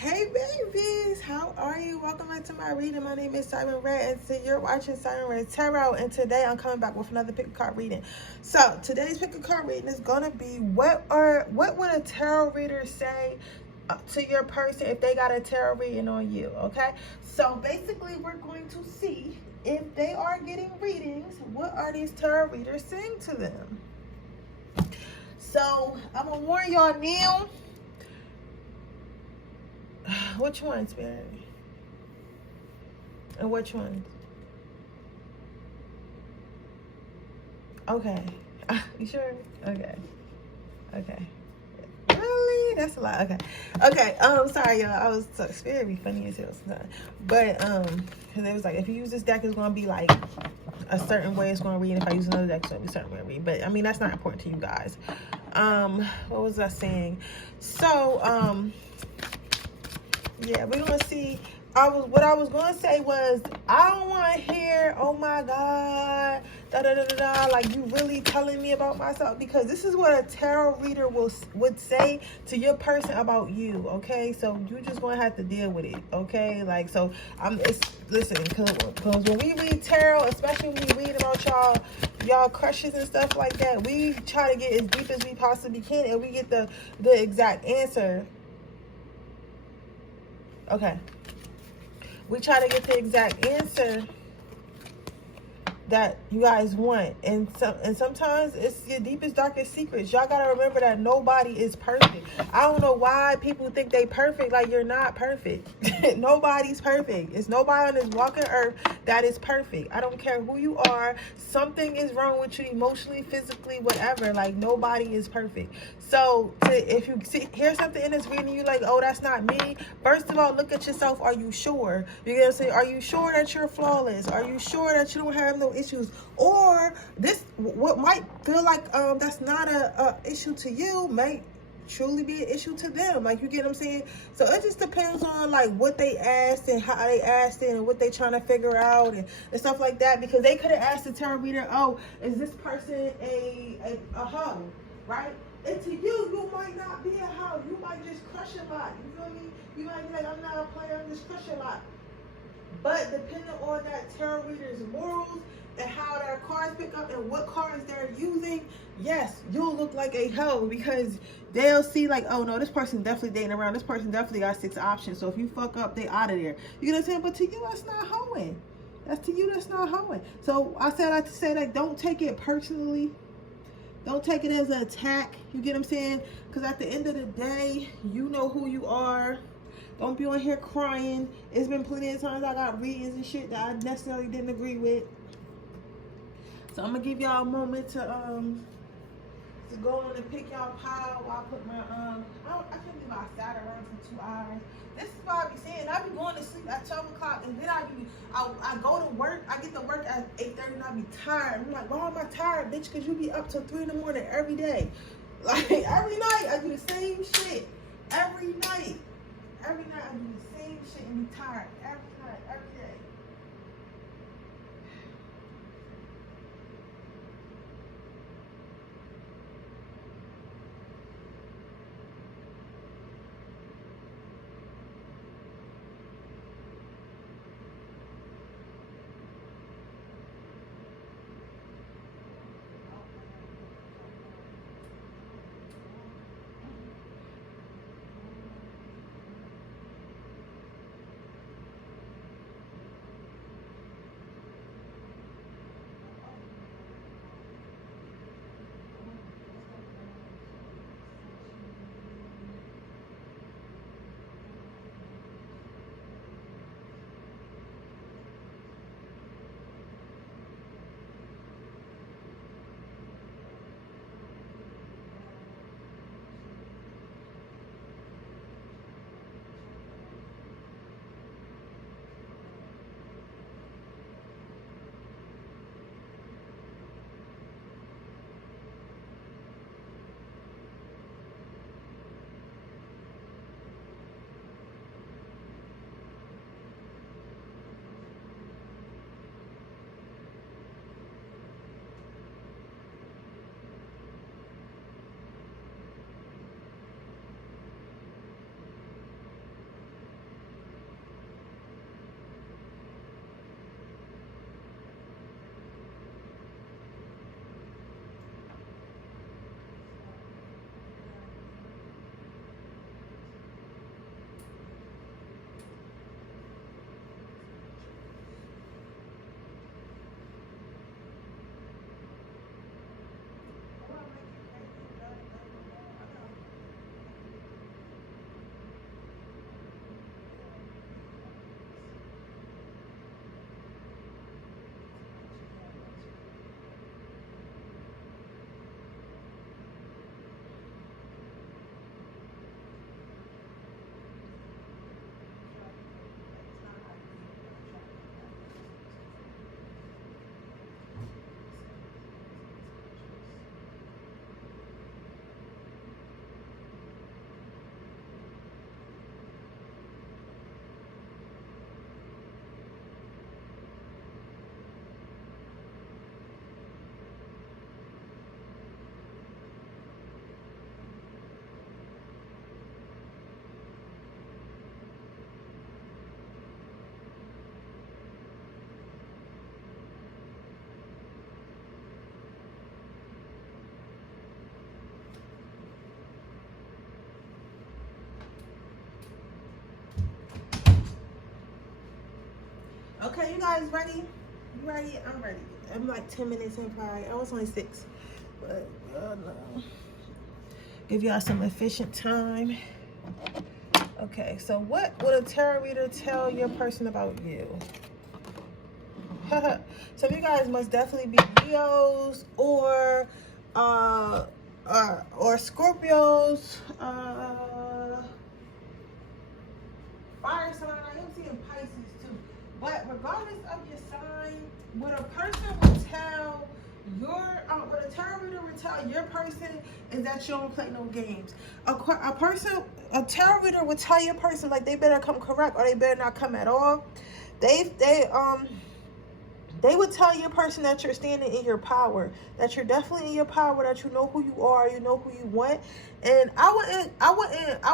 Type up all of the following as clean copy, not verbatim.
Hey babies, how are you? Welcome back to my reading. My name is Siren Redd, and so you're watching Siren Redd Tarot, and today I'm coming back with another pick a card reading. So today's pick a card reading is gonna be what would a tarot reader say to your person if they got a tarot reading on you? Okay, so basically we're going to see if they are getting readings. What are these tarot readers saying to them? So I'm gonna warn y'all now. Which one, Spirit? And which ones? Okay. You sure? Okay. Okay. Really? That's a lot. Okay. Okay. Sorry, y'all. I was Spirit be funny as hell sometimes. But because it was like if you use this deck, it's gonna be like a certain way it's gonna read. If I use another deck, it's gonna be a certain way to read. But I mean that's not important to you guys. What was I saying? So yeah, we're gonna see. What I was gonna say was I don't want to hear, oh my God, da da da da da, like you really telling me about myself, because this is what a tarot reader would say to your person about you. Okay, so you just gonna have to deal with it. Okay, like so listen, because when we read tarot, especially when we read about y'all crushes and stuff like that, we try to get as deep as we possibly can, and we get the exact answer. Okay. We try to get the exact answer that you guys want, and sometimes it's your deepest, darkest secrets. Y'all gotta remember that nobody is perfect. I don't know why people think they perfect. Like, you're not perfect. Nobody's perfect. It's nobody on this walking earth that is perfect. I don't care who you are. Something is wrong with you emotionally, physically, whatever. Like, nobody is perfect. So if you hear something in this reading, you like, oh, that's not me. First of all, look at yourself. Are you sure? You're gonna say, are you sure that you're flawless? Are you sure that you don't have no issues? Or this, what might feel like that's not a issue to you, might truly be an issue to them. Like, you get what I'm saying? So it just depends on like what they asked and how they asked it and what they trying to figure out and stuff like that. Because they could have asked the tarot reader, oh, is this person a hoe, right? And to you might not be a hoe. You might just crush a lot. You feel me? You might be like, I'm not a player, I'm just crush a lot. But depending on that tarot reader's morals and how their cards pick up and what cards they're using, yes, you'll look like a hoe, because they'll see like, oh no, this person definitely dating around. This person definitely got 6 options. So if you fuck up, they out of there. You know what I'm saying? But to you, that's not hoeing. That's to you, that's not hoeing. So I said, like to say, like, don't take it personally. Don't take it as an attack. You get what I'm saying? Because at the end of the day, you know who you are. Don't be on here crying. It's been plenty of times I got readings and shit that I necessarily didn't agree with. So I'm gonna give y'all a moment to go on and pick y'all pile while I put my I can't believe I sat around for 2 hours. This is what I be saying. I be going to sleep at 12 o'clock, and then I go to work. I get to work at 8:30 and I be tired. I'm like, why am I tired, bitch? Because you be up till 3 in the morning every day. Like, every night I do the same shit. Every night. Every night I do the same shit and be tired. Every night, every day. Okay, you guys ready? You ready? I'm ready. I'm like 10 minutes in probably. I was only 6. But, no. Give y'all some efficient time. Okay, so what would a tarot reader tell your person about you? Some of you guys must definitely be Leos or Scorpios, fire sign. I am seeing Pisces too. But regardless of your sign, what a person will tell what a tarot reader will tell your person is that you don't play no games. A tarot reader will tell your person like they better come correct or they better not come at all. They would tell your person that you're standing in your power, that you're definitely in your power, that you know who you are, you know who you want. And I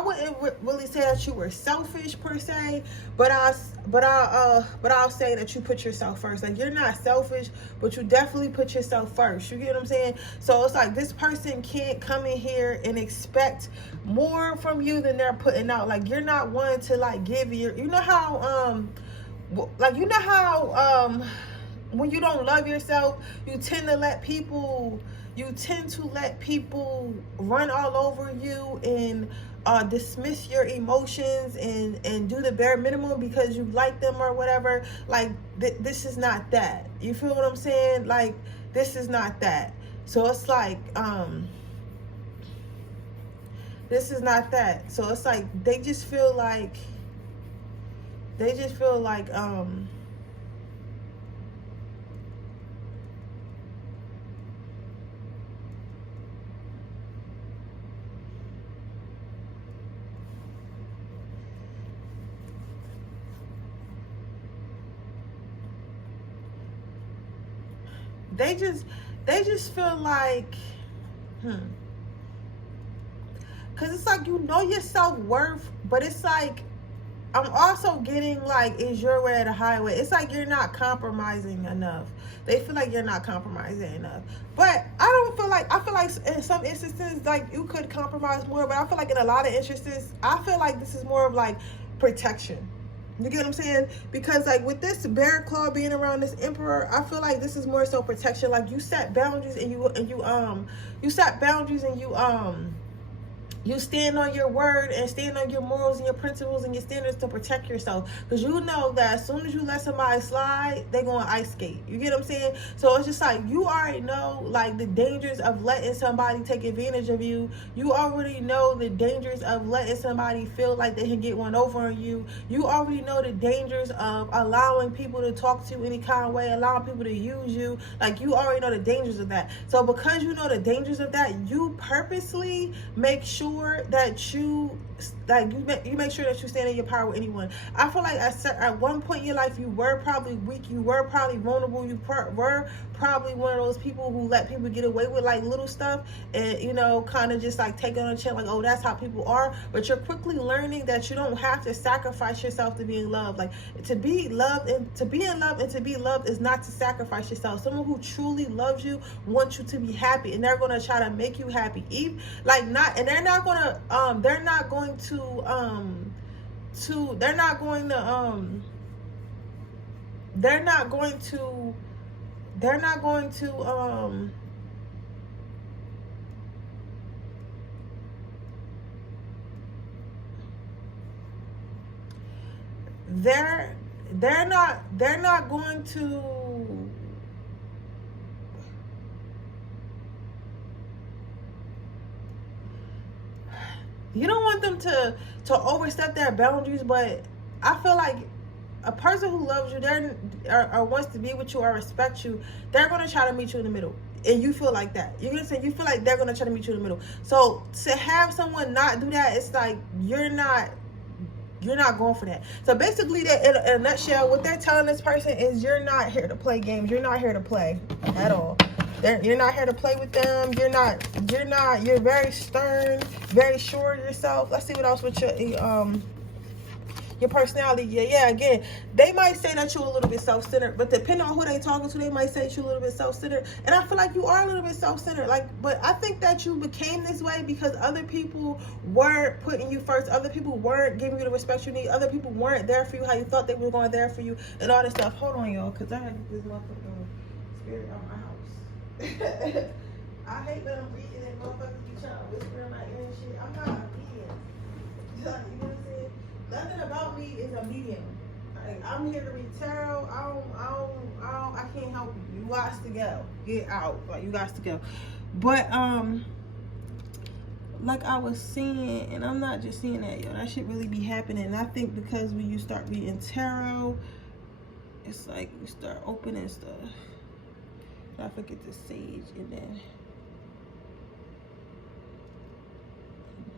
wouldn't really say that you were selfish per se, but I'll say that you put yourself first. Like, you're not selfish, but you definitely put yourself first. You get what I'm saying? So it's like this person can't come in here and expect more from you than they're putting out. Like, you're not one to like give you know how when you don't love yourself, you tend to let people run all over you and dismiss your emotions and do the bare minimum because you like them or whatever. Like, this is not that. You feel what I'm saying? Like, this is not that. So it's like, this is not that. So it's like, they just feel like, they just feel like, because it's like, you know your self-worth, but it's like, I'm also getting like, is your way or the highway. It's like you're not compromising enough. They feel like you're not compromising enough. But I feel like in some instances, like, you could compromise more, but I feel like in a lot of instances, I feel like this is more of like protection. You get what I'm saying? Because like with this bear claw being around this emperor, I feel like this is more so protection. Like, you set boundaries and you stand on your word and stand on your morals and your principles and your standards to protect yourself. Because you know that as soon as you let somebody slide, they're going to ice skate. You get what I'm saying? So it's just like, you already know like the dangers of letting somebody take advantage of you. You already know the dangers of letting somebody feel like they can get one over on you. You already know the dangers of allowing people to talk to you any kind of way, allowing people to use you. Like, you already know the dangers of that. So because you know the dangers of that, you purposely make sure that you make sure that you stand in your power with anyone. I feel like at one point in your life, you were probably weak, you were probably vulnerable, you were probably one of those people who let people get away with like little stuff and, you know, kind of just like take on a chin like, oh, that's how people are. But you're quickly learning that you don't have to sacrifice yourself to be in love. Like, to be loved and to be in love and to be loved is not to sacrifice yourself. Someone who truly loves you wants you to be happy, and they're going to try to make you happy. They're not going to you don't want them to overstep their boundaries, but I feel like a person who loves you, or wants to be with you or respect you, they're going to try to meet you in the middle. And you feel like that. You know what I'm saying? You feel like they're going to try to meet you in the middle. So to have someone not do that, it's like you're not going for that. So basically, that in a nutshell, what they're telling this person is, you're not here to play games. You're not here to play at all. You're not here to play with them. You're very stern, very sure of yourself. Let's see what else with your personality, yeah, again, they might say that you're a little bit self-centered, but depending on who they talking to, they might say that you're a little bit self-centered. And I feel like you are a little bit self-centered. Like, but I think that you became this way because other people weren't putting you first. Other people weren't giving you the respect you need. Other people weren't there for you how you thought they were going there for you and all this stuff. Hold on, y'all, because I had to get this motherfucking spirit out my house. I hate when I'm reading and motherfuckers be trying to whisper in my ear and shit. I'm not a medium. You know what I'm saying? Nothing about me is a medium. Like, I'm here to read tarot. I can't help you. You guys to go. Get out. Like, you guys to go. But, like I was seeing, and I'm not just seeing that, yo. That shit really be happening. And I think because when you start reading tarot, it's like you start opening stuff. I forget the sage, and then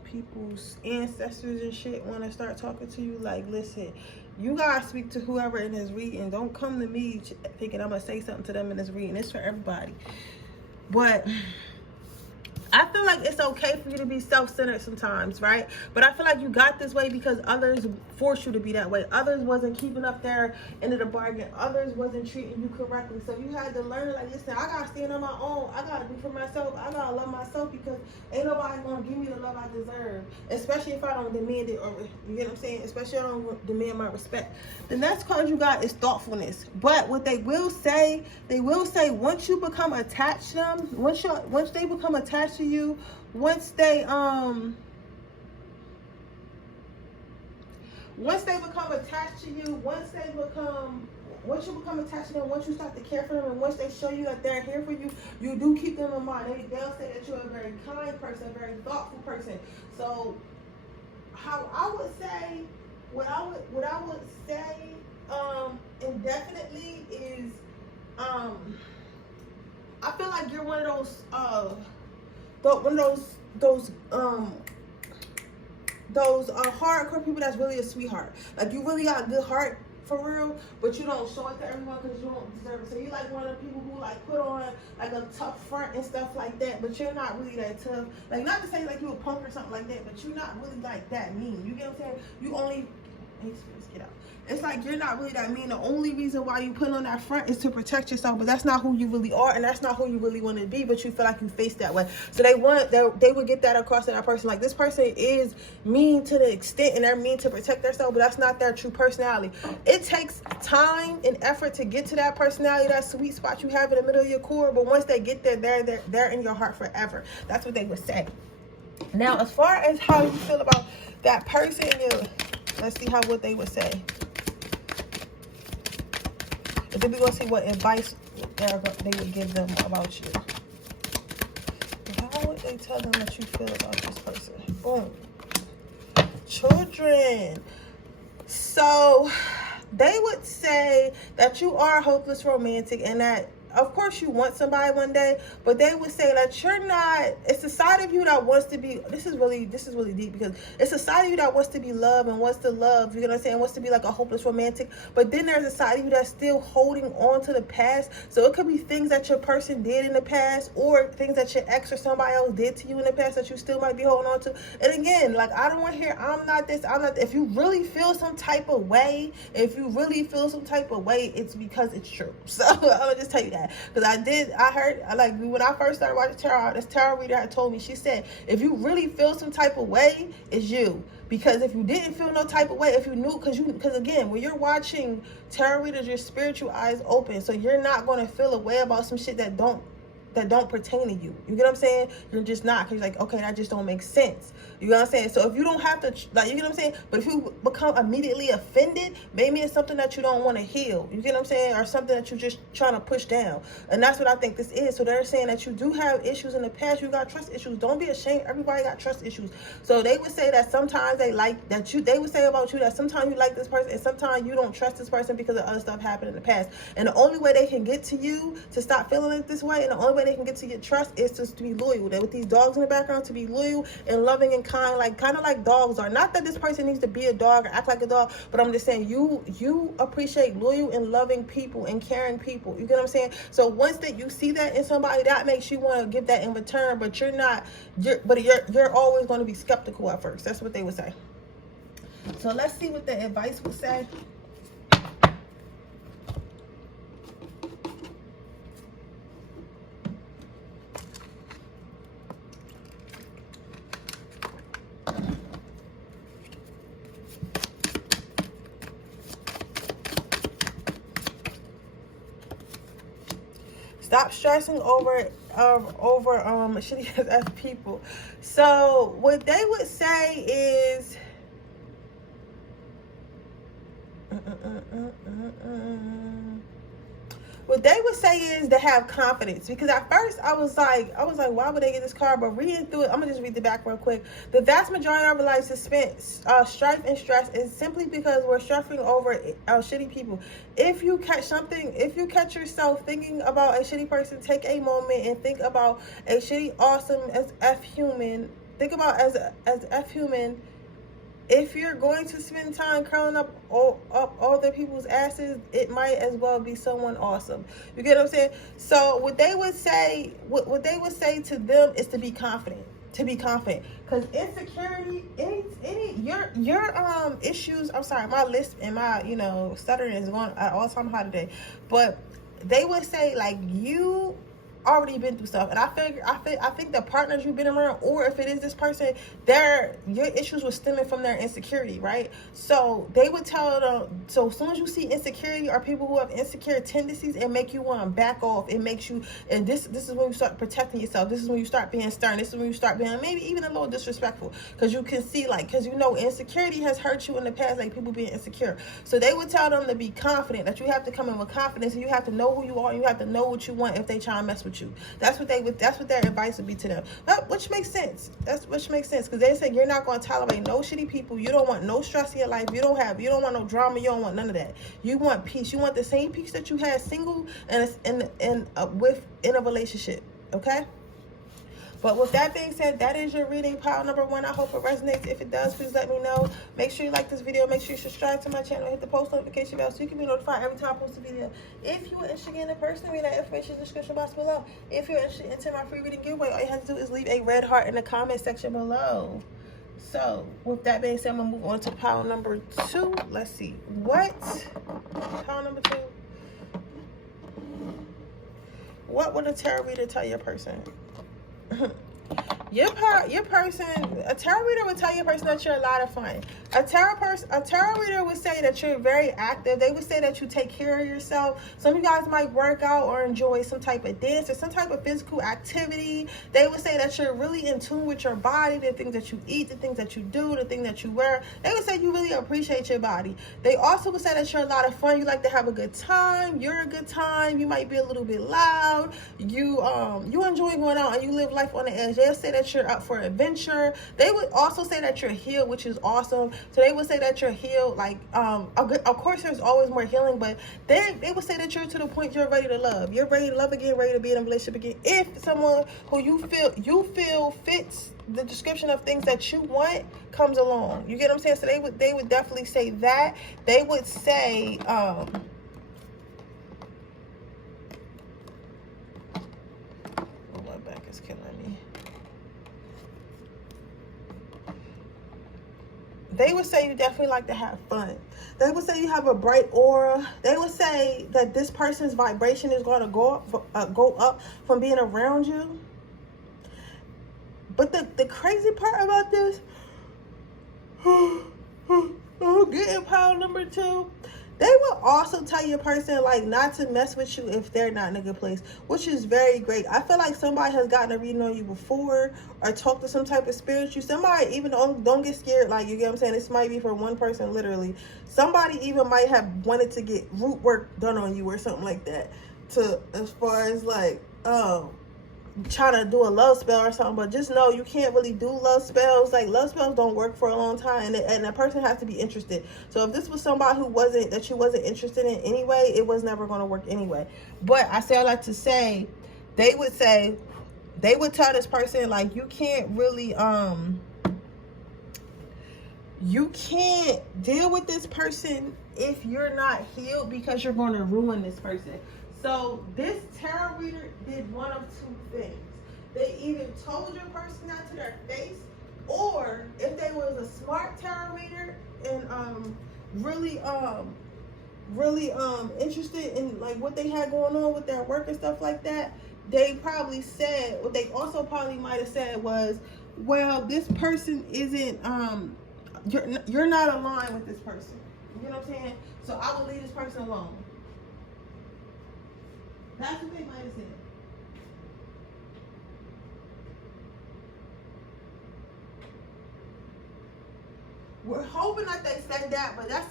people's ancestors and shit want to start talking to you. Like, listen, you gotta speak to whoever in this reading. Don't come to me thinking I'm gonna say something to them in this reading. It's for everybody. But I feel like it's okay for you to be self-centered sometimes, right? But I feel like you got this way because others forced you to be that way. Others wasn't keeping up their end of the bargain. Others wasn't treating you correctly. So you had to learn, like, listen, I gotta stand on my own. I gotta do for myself. I gotta love myself because ain't nobody gonna give me the love I deserve. Especially if I don't demand it, or you get what I'm saying? Especially if I don't demand my respect. The next card you got is thoughtfulness. But what they will say once you become attached to them, once they become attached to you, once you become attached to them, once you start to care for them, and once they show you that they're here for you, you do keep them in mind. They'll say that you're a very kind person, a very thoughtful person. So how I would say, what I would say indefinitely is I feel like you're one of those hardcore people that's really a sweetheart. Like, you really got a good heart for real, but you don't show it to everyone because you don't deserve it. So you like one of the people who like put on like a tough front and stuff like that, but you're not really that tough. Like, not to say like you a punk or something like that, but you're not really like that mean. You get what I'm saying? You only, let's get out. It's like you're not really that mean. The only reason why you put on that front is to protect yourself, but that's not who you really are, and that's not who you really want to be, but you feel like you face that way. So they would get that across to that person. Like, this person is mean to the extent, and they're mean to protect themselves, but that's not their true personality. It takes time and effort to get to that personality, that sweet spot you have in the middle of your core, but once they get there, they're in your heart forever. That's what they would say. Now, as far as how you feel about that person, let's see what they would say. And then we're going to see what advice they would give them about you. How would they tell them what you feel about this person? Boom. Children. So they would say that you are a hopeless romantic, and that of course you want somebody one day, but they would say that you're not. It's a side of you that wants to be, this is really deep, because it's a side of you that wants to be loved and wants to love, you know what I'm saying, wants to be like a hopeless romantic, but then there's a side of you that's still holding on to the past. So it could be things that your person did in the past, or things that your ex or somebody else did to you in the past that you still might be holding on to. And again, like, I don't want to hear I'm not this, I'm not that. If you really feel some type of way, it's because it's true. So I'm gonna just tell you that. Because I heard, like, when I first started watching tarot, this tarot reader had told me, she said, if you really feel some type of way, it's you. Because if you didn't feel no type of way, if you knew, because again, when you're watching tarot readers, your spiritual eyes open, so you're not going to feel a way about some shit that don't pertain to you. You get what I'm saying? You're just not, because you're like, okay, that just don't make sense. You know what I'm saying? So if you don't have to, like, you get what I'm saying? But if you become immediately offended, maybe it's something that you don't want to heal. You get what I'm saying? Or something that you're just trying to push down. And that's what I think this is. So they're saying that you do have issues in the past. You got trust issues. Don't be ashamed. Everybody got trust issues. So they would say that sometimes they would say about you that sometimes you like this person and sometimes you don't trust this person because of other stuff happened in the past. And the only way they can get to you to stop feeling it this way, and the only way they can get to your trust is just to be loyal. That with these dogs in the background, to be loyal and loving and kind of like dogs are. Not that this person needs to be a dog or act like a dog, but I'm just saying you appreciate loyal and loving people and caring people. You get what I'm saying? So once that you see that in somebody, that makes you want to give that in return, but you're always going to be skeptical at first. That's what they would say. So let's see what the advice would say. Stop stressing over shitty ass people. So what they would say is what they would say is to have confidence, because at first I was like, why would they get this card? But reading through it, I'm gonna just read the back real quick. The vast majority of our lives is spent strife and stress is simply because we're stressing over shitty people. If you catch yourself thinking about a shitty person, take a moment and think about a shitty awesome as F human. Think about as F human. If you're going to spend time curling up all other people's asses, it might as well be someone awesome. You get what I'm saying? So what they would say, what they would say to them is to be confident. To be confident, because insecurity, any your issues. I'm sorry, my list and my stuttering is going at all time high today. But they would say like you already been through stuff, and I think the partners you've been around, or if it is this person, your issues were stemming from their insecurity, right? So they would tell them, so as soon as you see insecurity or people who have insecure tendencies, it make you want to back off. It makes you, and this is when you start protecting yourself. This is when you start being stern. This is when you start being maybe even a little disrespectful, because you can see because insecurity has hurt you in the past, like people being insecure. So they would tell them to be confident, that you have to come in with confidence, and you have to know who you are, and you have to know what you want if they try and mess with you. That's what their advice would be to them. Which makes sense. Which makes sense, because they say you're not going to tolerate no shitty people. You don't want no stress in your life. You don't want no drama. You don't want none of that. You want peace. You want the same peace that you had single and in a relationship. Okay. But with that being said, that is your reading, pile number 1. I hope it resonates. If it does, please let me know. Make sure you like this video. Make sure you subscribe to my channel. Hit the post notification bell so you can be notified every time I post a video. If you are interested in person, read that information in the description box below. If you're interested in my free reading giveaway, all you have to do is leave a red heart in the comment section below. So, with that being said, I'm going to move on to pile number 2. Let's see. What? Pile number 2. What would a tarot reader tell your person? Your person, a tarot reader would tell your person that you're a lot of fun. A tarot reader would say that you're very active. They would say that you take care of yourself. Some of you guys might work out or enjoy some type of dance or some type of physical activity. They would say that you're really in tune with your body, the things that you eat, the things that you do, the things that you wear. They would say you really appreciate your body. They also would say that you're a lot of fun. You like to have a good time. You're a good time. You might be a little bit loud. You enjoy going out and you live life on the edge. They'll say that you're up for adventure. They would also say that you're healed, which is awesome. So they would say that you're healed. Of course, there's always more healing, but they would say that you're to the point you're ready to love. You're ready to love again, ready to be in a relationship again. If someone who you feel fits the description of things that you want comes along, you get what I'm saying? So they would definitely say that. They would say my back is killing me. They would say you definitely like to have fun. They would say you have a bright aura. They would say that this person's vibration is going to go up from being around you. But the crazy part about this, getting pile number 2, they will also tell your person not to mess with you if they're not in a good place, which is very great. I feel like somebody has gotten a reading on you before or talked to some type of spirit. Somebody even don't get scared. You get what I'm saying? This might be for one person, literally. Somebody even might have wanted to get root work done on you or something like that. As far as trying to do a love spell or something, but just know you can't really do love spells. Love spells don't work for a long time, and that person has to be interested. So if this was somebody you wasn't interested in anyway, it was never going to work anyway. But I say all that to say, they would tell this person you can't really you can't deal with this person if you're not healed, because you're going to ruin this person. So this tarot reader did one of 2 things. They either told your person that to their face, or if they was a smart tarot reader, and really interested in like what they had going on with their work and stuff like that, they probably said, what they also probably might have said was, well, this person isn't you're not aligned with this person. You know what I'm saying? So I will leave this person alone. That's what they might have said. We're hoping that they said that, but that's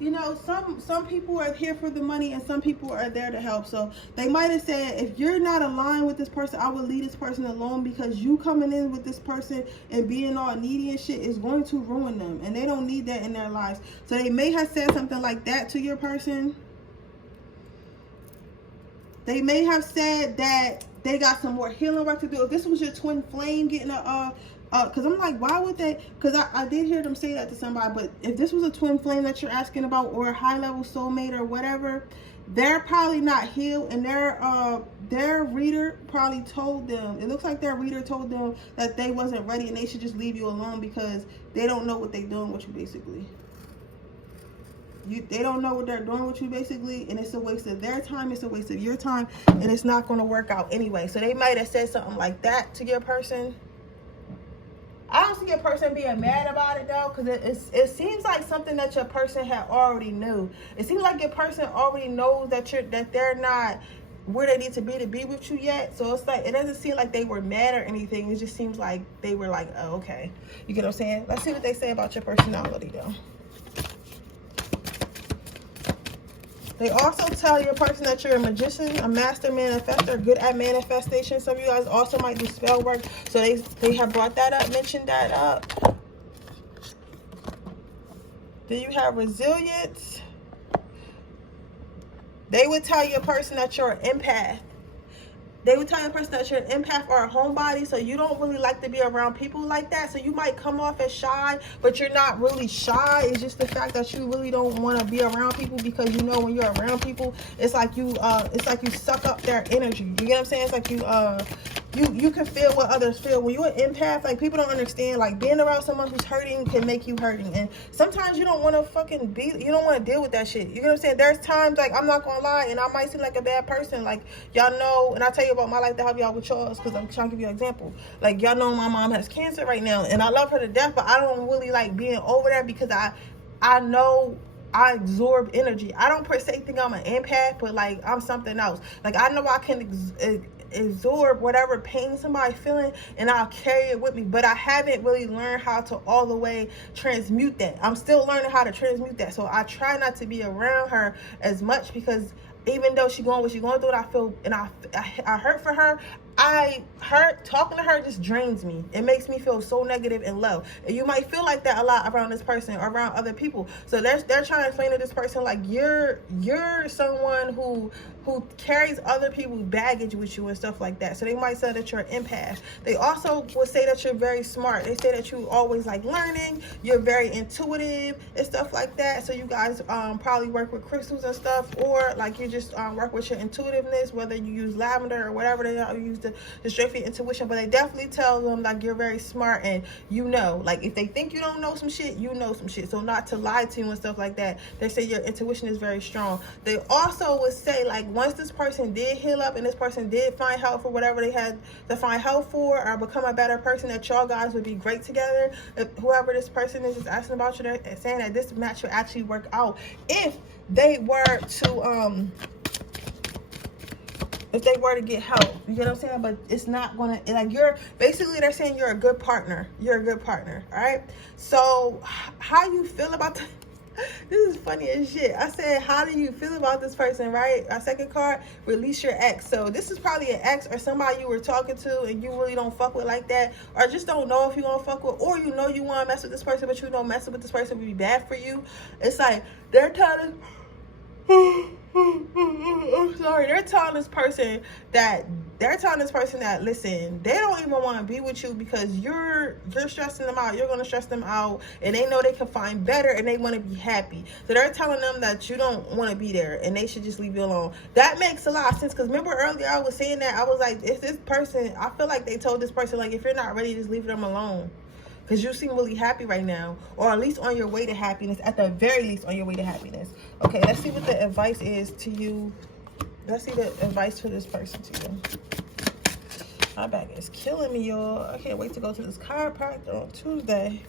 you know, some people are here for the money and some people are there to help. So they might have said, if you're not aligned with this person, I would leave this person alone, because you coming in with this person and being all needy and shit is going to ruin them, and they don't need that in their lives. So they may have said something like that to your person. They may have said that they got some more healing work to do. If this was your twin flame getting because I'm like, why would they? Because I did hear them say that to somebody. But if this was a twin flame that you're asking about, or a high level soulmate or whatever, they're probably not healed, and their reader probably told them. It looks like their reader told them that they wasn't ready and they should just leave you alone because they don't know what they're doing with you, basically. They don't know what they're doing with you, basically, and it's a waste of their time, it's a waste of your time, and it's not going to work out anyway. So they might have said something like that to your person. I don't see your person being mad about it, though, because it seems like something that your person had already knew. It seems like your person already knows that they're not where they need to be with you yet. So it's like, it doesn't seem like they were mad or anything. It just seems like they were like, oh, okay. You get what I'm saying? Let's see what they say about your personality, though. They also tell your person that you're a magician, a master manifestor, good at manifestation. Some of you guys also might do spell work. So they have brought that up, mentioned that up. Do you have resilience? They would tell your person that you're an empath. They would tell your person that you're an empath or a homebody, so you don't really like to be around people like that. So you might come off as shy, but you're not really shy. It's just the fact that you really don't want to be around people, because you know when you're around people, it's like you suck up their energy. You get what I'm saying? It's like you can feel what others feel. When you're an empath, like, people don't understand, like, being around someone who's hurting can make you hurting. And sometimes you don't want to you don't want to deal with that shit. You know what I'm saying? There's times, like, I'm not going to lie, and I might seem like a bad person. Like, y'all know, and I tell you about my life to help y'all with yours, because I'm trying to give you an example. Like, y'all know my mom has cancer right now, and I love her to death, but I don't really like being over there, because I know I absorb energy. I don't per se think I'm an empath, but like, I'm something else. Like, I know I can absorb whatever pain somebody's feeling, and I'll carry it with me, but I haven't really learned how to all the way transmute that. I'm still learning how to transmute that, so I try not to be around her as much, because even though she's going what she's going through, I feel, and I hurt for her. Talking to her just drains me. It makes me feel so negative and low. And you might feel like that a lot around this person or around other people. So they're trying to explain to this person, like, you're someone who carries other people's baggage with you and stuff like that. So they might say that you're an empath. They also will say that you're very smart. They say that you always like learning. You're very intuitive and stuff like that. So you guys probably work with crystals and stuff, or like you just work with your intuitiveness, whether you use lavender or whatever they use the straight for your intuition. But they definitely tell them, like, you're very smart, and you know, like, if they think you don't know some shit, you know some shit. So not to lie to you and stuff like that. They say your intuition is very strong. They also would say, like, once this person did heal up and this person did find help for whatever they had to find help for, or become a better person, that y'all guys would be great together. If whoever this person is asking about you, they're saying that this match will actually work out if they were to get help. You get what I'm saying? But it's not gonna, like, they're saying you're a good partner. You're a good partner. All right. So how you feel about this is funny as shit. I said, how do you feel about this person, right? Our second card, release your ex. So this is probably an ex or somebody you were talking to and you really don't fuck with like that, or just don't know if you want to fuck with, or you know you want to mess with this person, but you know messing with this person would be bad for you. It's like they're telling they're telling this person that listen, they don't even want to be with you because you're stressing them out. You're going to stress them out, and they know they can find better, and they want to be happy. So they're telling them that you don't want to be there and they should just leave you alone. That makes a lot of sense, because remember earlier I was saying that I was like, if this person, I feel like they told this person, like, if you're not ready, just leave them alone. because you seem really happy right now, or at least on your way to happiness, at the very least on your way to happiness. Okay, let's see what the advice is to you. Let's see the advice for this person to you. My back is killing me, y'all. I can't wait to go to this chiropractor on Tuesday.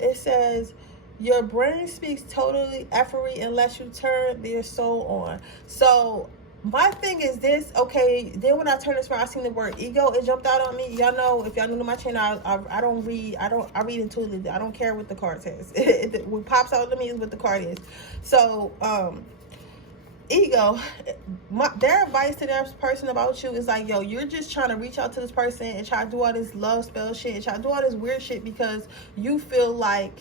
It says, your brain speaks totally effery unless you turn their soul on. So my thing is this, okay, then when I turn this around, I seen the word ego. It jumped out on me. Y'all know, if y'all new to my channel, I don't read, I read intuitively. I don't care what the card says. What pops out to me is what the card is. So, ego, their advice to that person about you is like, yo, you're just trying to reach out to this person and try to do all this love spell shit and try to do all this weird shit because you feel like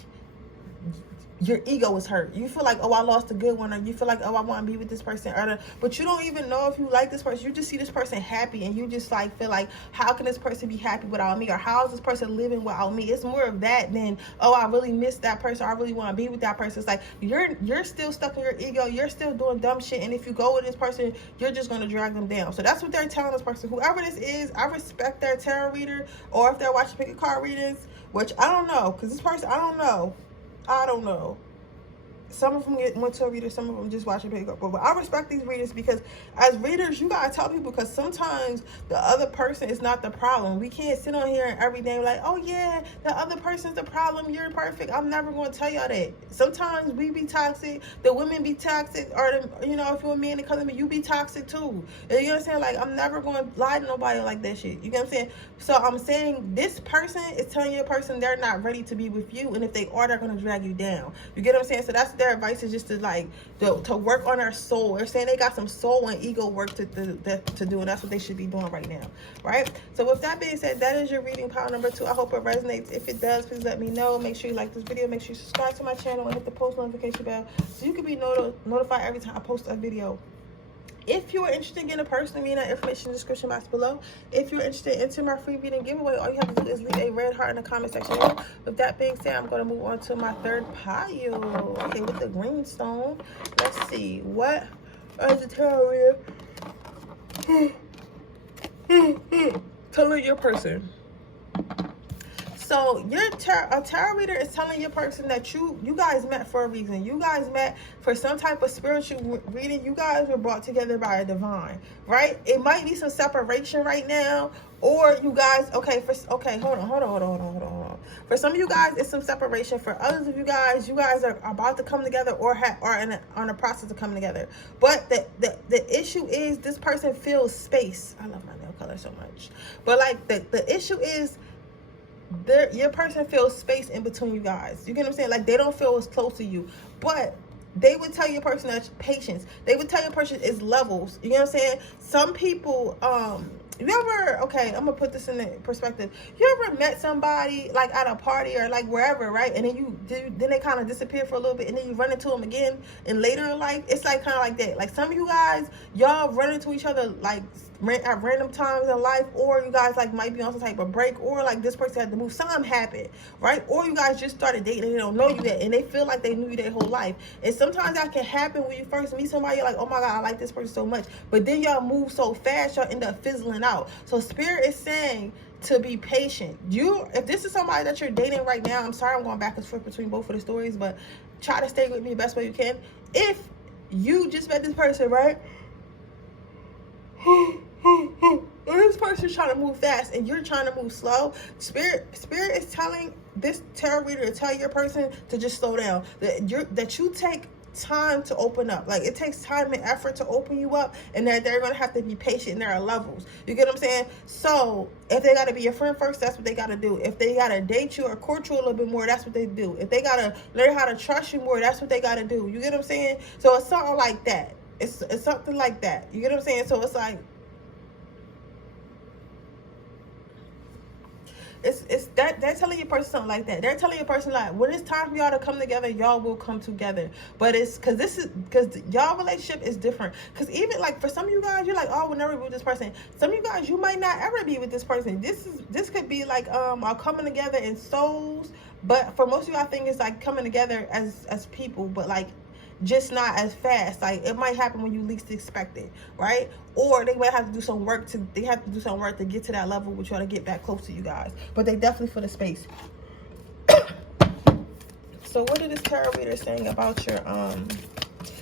your ego is hurt. You feel like, oh, I lost a good one, or you feel like, oh, I want to be with this person, but you don't even know if you like this person. You just see this person happy, and you just like feel like, how can this person be happy without me, or how is this person living without me? It's more of that than, oh, I really miss that person, or I really want to be with that person. It's like you're still stuck in your ego. You're still doing dumb shit, and if you go with this person, you're just going to drag them down. So that's what they're telling this person. Whoever this is, I respect their tarot reader, or if they're watching pick a card readings, which I don't know, because this person, I don't know. Some of them went to a reader, some of them just watch a pick up. But I respect these readers, because as readers, you gotta tell people, because sometimes the other person is not the problem. We can't sit on here every day like, oh yeah, the other person's the problem, you're perfect. I'm never going to tell y'all that. Sometimes we be toxic, the women be toxic, or the, you know, if you're a man that comes to me, you be toxic too. You know what I'm saying? Like, I'm never going to lie to nobody like that shit. You get what I'm saying? So I'm saying this person is telling you a person they're not ready to be with you, and if they are, they're going to drag you down. You get what I'm saying? So that's their advice, is just to like to work on their soul. They're saying they got some soul and ego work to do, and that's what they should be doing right now, right? So with that being said, that is your reading pile number 2. I hope it resonates. If it does, please let me know. Make sure you like this video, make sure you subscribe to my channel, and hit the post notification bell so you can be notified every time I post a video. If you are interested in getting a personal reading, that information in the description box below. If you're interested in entering my free reading giveaway, all you have to do is leave a red heart in the comment section below. With that being said, I'm going to move on to my third pile. Okay, with the green stone. Let's see. What is the tarot reader telling your person? So a tarot reader is telling your person that you guys met for a reason. You guys met for some type of spiritual reading. You guys were brought together by a divine, right? It might be some separation right now, or you guys, hold on. For some of you guys, it's some separation. For others of you guys are about to come together, or on the process of coming together. But the issue is, this person feels space. I love my nail color so much. But like the issue is, your person feels space in between you guys. You get what I'm saying? Like, they don't feel as close to you, but they would tell your person that's patience. They would tell your person it's levels. You know what I'm saying? Some people, you ever, okay, I'm gonna put this in perspective. You ever met somebody like at a party or like wherever, right? And then they kind of disappear for a little bit, and then you run into them again, and later in life, it's like kind of like that. Like, some of you guys, y'all run into each other like at random times in life, or you guys like might be on some type of break, or like this person had to move, something happened, right? Or you guys just started dating and they don't know you yet, and they feel like they knew you their whole life. And sometimes that can happen when you first meet somebody. You're like, oh my god, I like this person so much, but then y'all move so fast, y'all end up fizzling out. So spirit is saying to be patient. If this is somebody that you're dating right now, I'm sorry I'm going back and forth between both of the stories, but try to stay with me the best way you can. If you just met this person, right? This person's trying to move fast and you're trying to move slow, spirit is telling this tarot reader to tell your person to just slow down, that you take time to open up. Like, it takes time and effort to open you up, and that they're gonna have to be patient, and there are levels. You get what I'm saying? So if they gotta be your friend first, that's what they gotta do. If they gotta date you or court you a little bit more, that's what they do. If they gotta learn how to trust you more, that's what they gotta do. You get what I'm saying? So it's something like that. It's something like that. You get what I'm saying? So it's like, it's that they're telling your person something like that. They're telling your person, like, when it's time for y'all to come together, y'all will come together. But it's because y'all relationship is different. Because even like for some of you guys, you're like, oh, I will never be with this person. Some of you guys, you might not ever be with this person. This could be like all coming together in souls. But for most of you, I think it's like coming together as people, but like just not as fast. Like, it might happen when you least expect it, right? Or they might have to do some work to get to that level with y'all to get back close to you guys. But they definitely for the space. So what is this tarot reader saying about your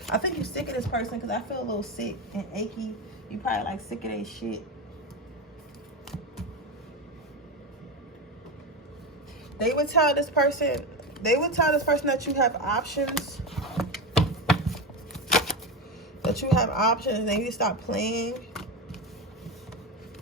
I think you're sick of this person, because I feel a little sick and achy. You probably like sick of their shit. They would tell this person that you have options. That you have options and they need to stop playing.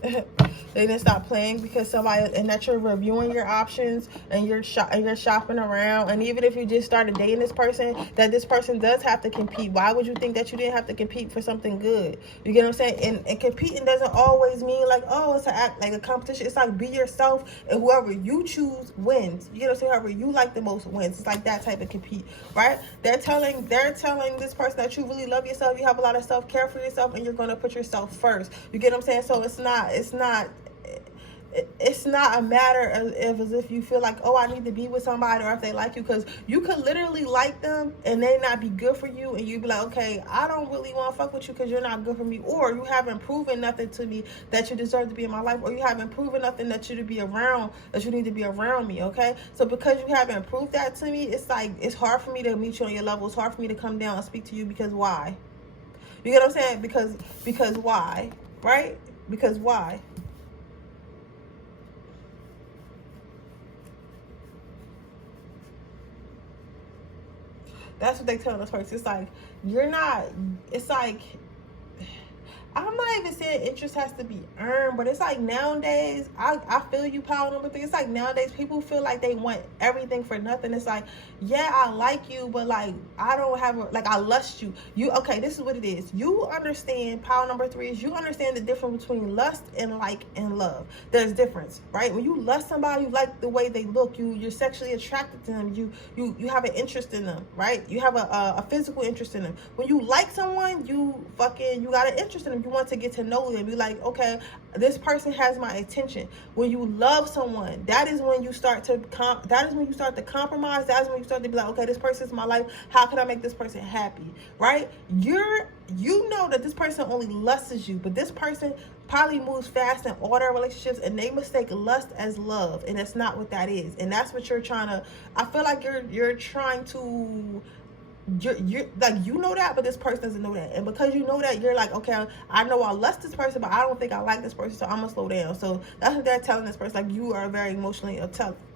They didn't stop playing because somebody, and that you're reviewing your options and you're shopping around. And even if you just started dating this person, that this person does have to compete. Why would you think that you didn't have to compete for something good? You get what I'm saying? And competing doesn't always mean like, oh, it's like a competition. It's like be yourself, and whoever you choose wins. You get what I'm saying? Whoever you like the most wins. It's like that type of compete, right? They're telling this person that you really love yourself. You have a lot of self-care for yourself, and you're going to put yourself first. You get what I'm saying? So it's not a matter of as if you feel like, oh, I need to be with somebody, or if they like you, because you could literally like them and they not be good for you, and you be like, okay, I don't really want to fuck with you because you're not good for me, or you haven't proven nothing to me that you deserve to be in my life, or you haven't proven nothing that you need to be around me. Okay, so because you haven't proved that to me, it's like it's hard for me to meet you on your level. It's hard for me to come down and speak to you, because why? You get what I'm saying? Because why, right? Because why? That's what they tell this person. It's like, it's like, I'm not even saying interest has to be earned, but it's like nowadays, I feel you, power number 3. It's like nowadays people feel like they want everything for nothing. It's like, yeah, I like you, but like, I don't have, I lust you. Okay, this is what it is. You understand, power number 3 is you understand the difference between lust and like and love. There's difference, right? When you lust somebody, you like the way they look. You're sexually attracted to them. You have an interest in them, right? You have a physical interest in them. When you like someone, you got an interest in them. You want to get to know them. You're like, okay, this person has my attention. When you love someone, that is when you start to compromise. That is when you start to be like, okay, this person's my life. How can I make this person happy? Right? You know that this person only lusts you, but this person probably moves fast in all their relationships, and they mistake lust as love, and that's not what that is. And that's what you're trying to. I feel like you're trying to. You're like, you know that, but this person doesn't know that, and because you know that, you're like, okay, I know I lust this person, but I don't think I like this person, so I'm gonna slow down. So that's what they're telling this person, like, you are very emotionally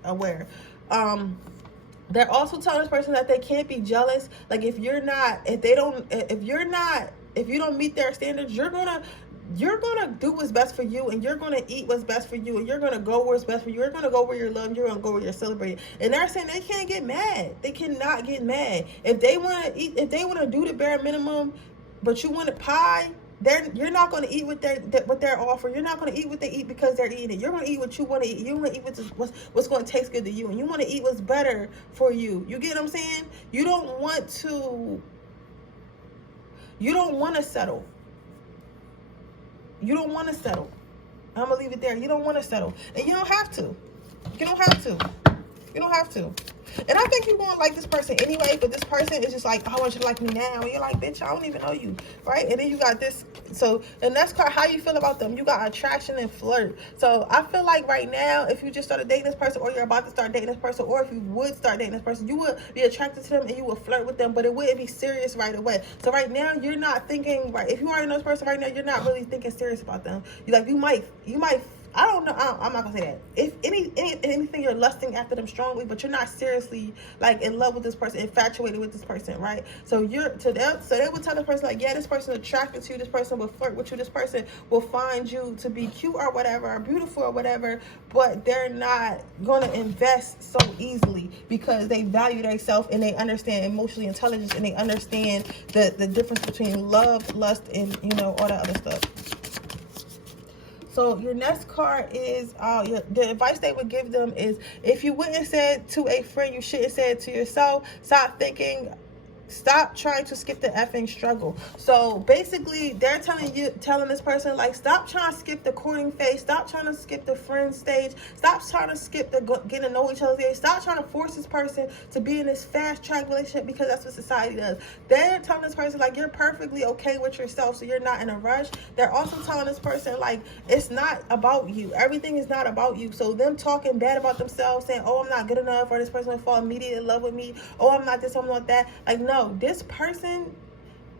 aware. They're also telling this person that they can't be jealous. Like, if you don't meet their standards, you're gonna do what's best for you, and you're gonna eat what's best for you, and you're gonna go where it's best for you. You're gonna go where you're loved. You're gonna go where you're celebrated. And they're saying they can't get mad. They cannot get mad. If they want to eat, if they want to do the bare minimum, but you want a pie, you're not going to eat what they're offering. You're not going to eat what they eat because they're eating it. You're going to eat what you want to eat. You want to eat what's going to taste good to you, and you want to eat what's better for you. You get what I'm saying? You don't want to settle. You don't want to settle. I'm going to leave it there. You don't want to settle. And you don't have to. You don't have to. And I think you're going to like this person anyway, but this person is just like, I want you to like me now. And you're like, bitch, I don't even know you, right? And then you got this. So, and that's how you feel about them. You got attraction and flirt. So I feel like right now, if you just started dating this person, or you're about to start dating this person, or if you would start dating this person, you would be attracted to them and you would flirt with them, but it wouldn't be serious right away. So right now, you're not thinking, right? If you already know this person right now, you're not really thinking serious about them. You might I don't know. I'm not gonna say that. If anything, you're lusting after them strongly, but you're not seriously like in love with this person, infatuated with this person, right? So they would tell the person like, yeah, this person is attracted to you. This person will flirt with you. This person will find you to be cute or whatever, or beautiful or whatever. But they're not gonna invest so easily because they value themselves and they understand emotional intelligence, and they understand the difference between love, lust, and all that other stuff. So your next card is, the advice they would give them is, if you wouldn't say it to a friend, you shouldn't say it to yourself. Stop thinking Stop trying to skip the effing struggle. So basically, they're telling this person, like, stop trying to skip the courting phase. Stop trying to skip the friend stage. Stop trying to skip the getting to know each other stage. Stop trying to force this person to be in this fast track relationship, because that's what society does. They're telling this person, like, you're perfectly okay with yourself, so you're not in a rush. They're also telling this person, like, it's not about you. Everything is not about you. So them talking bad about themselves, saying, oh, I'm not good enough, or this person will fall immediately in love with me. Oh, I'm not this, I'm not that. Like, no. This person,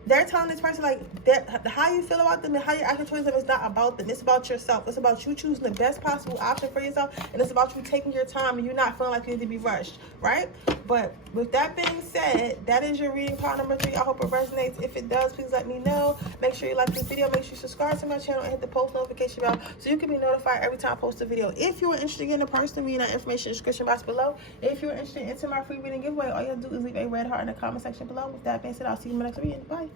they're telling this person, like, that how you feel about them and how you act towards them is not about them. It's about yourself. It's about you choosing the best possible option for yourself, and it's about you taking your time and you not feeling like you need to be rushed, right? But with that being said, that is your reading part number 3. I hope it resonates. If it does, please let me know. Make sure you like this video. Make sure you subscribe to my channel and hit the post notification bell so you can be notified every time I post a video. If you are interested in getting a person, read that information in the description box below. If you're interested in my free reading giveaway, all you have to do is leave a red heart in the comment section below. With that being said, I'll see you in my next video. Bye.